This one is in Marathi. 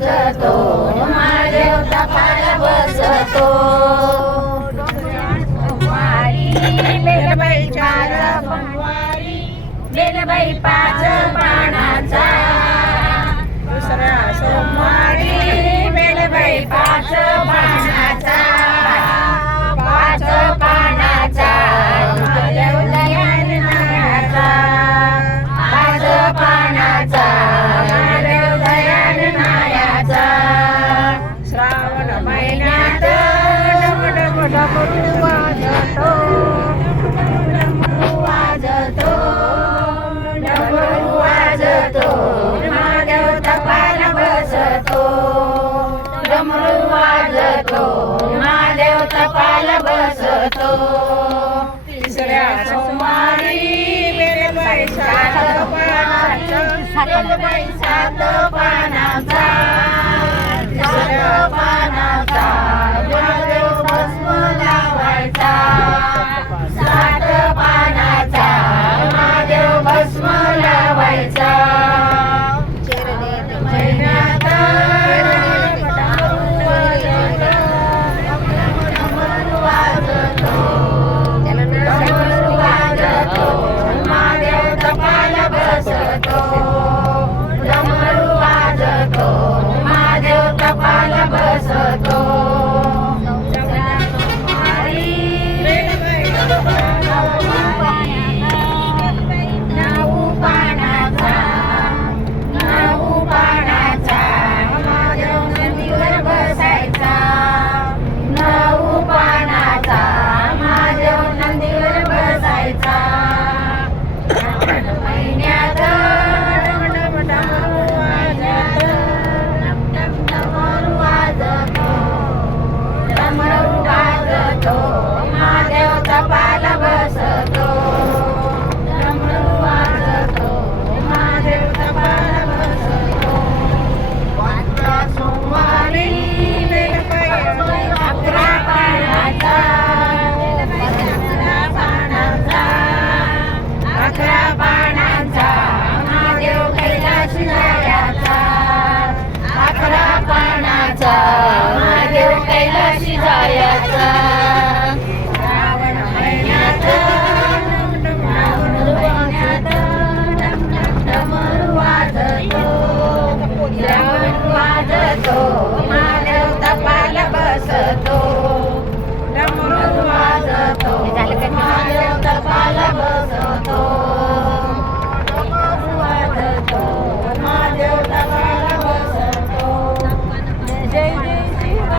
वाजतो महादेव तपाला बसतो बेलबाई चार सोमवारी बेलबाई पाच पानाचा दुसरा सोमवारी बेलबाई पाच पानाचा पाच पानाचा महादेव दयान नायाचा पाच पानाचा महादेव दयान नायाचा श्रावण महिन्यात डमडम डमरू वाजतो वाजतो डमरू वाजतो महादेव तपाला बसतो डमरू वाजतो महादेव तपाला बसतो तिसऱ्या सोमवारी बेलबाई सात पानाचा बेलबाई सात पानाचा तिसऱ्या पानाचा महादेव भस्म लावायचा सात पानाचा महादेव भस्म लावायचा महिन्यात डमरू वाजतो महादेव तपाला बसतो डमरू वाजतो महादेव तपाला बसतो नऊ पानाचा महादेव नंदीवर बसायचा नऊ पानाचा महादेव नंदीवर बसायचा महिन्यात डमडम डमरू वाजतो डमरू वाजतो महादेव तपाला बसतो डमरू वाजतो महादेव तपाला बसतो पाचव्या सोमवारी बेलबाई अकरा पानाचा अकरा पानाचा महादेव कैलाशी जायचा अकरा पानाचा महादेव कैलाशी जायचा श्रावण महिन्यात डमरू वाजतो डमरू वाजतो